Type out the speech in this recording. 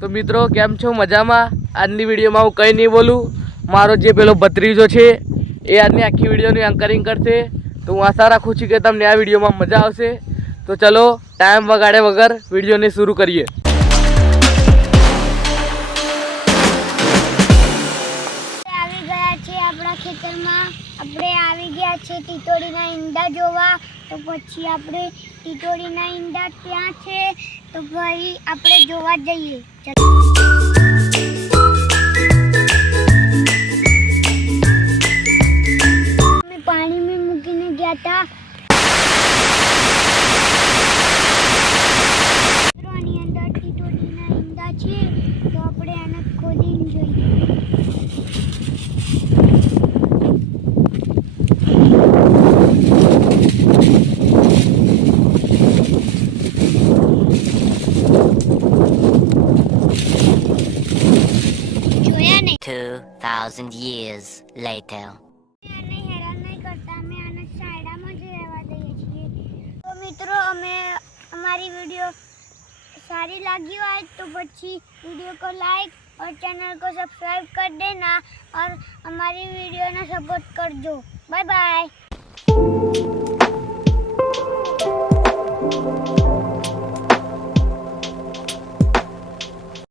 તો મિત્રો કેમ છો? મજામાં? આજની વિડીયોમાં હું કંઈ નહીં બોલું. મારો જે પેલો ભત્રીજો છે એ આજની આખી વિડીયોની એન્કરિંગ કરશે. તો હું આશા રાખું છું કે તમને આ વિડીયોમાં મજા આવશે. તો ચલો ટાઈમ બગાડે વગર વિડીયોને શરૂ કરીએ. આવી ગયા છે આપણા ખેતરમાં. આપણે આવી ગયા છે ટીટોડીના ઈંડા જોવા. તો પછી આપણે ટીટોડીના ઈંડા ત્યાં છે તો ભાઈ આપણે જોવા જઈએ. અમે પાણીમાં મૂકીને ગયા હતા. આની અંદર ટીટોડીના ઈંડા છે તો આપણે આને ખોદીને જોઈએ. જોયા નહીં. 2,000 years later. આને હેરાન નહીં કરતા, અમે આને સાયડામાં જ રહેવા દઈએ છીએ. તો મિત્રો અમે हमारी वीडियो सारी लगी हो तो પછી वीडियो को लाइक और चैनल को सब्सक्राइब कर देना और हमारी वीडियो ना सपोर्ट कर दो. Bye bye.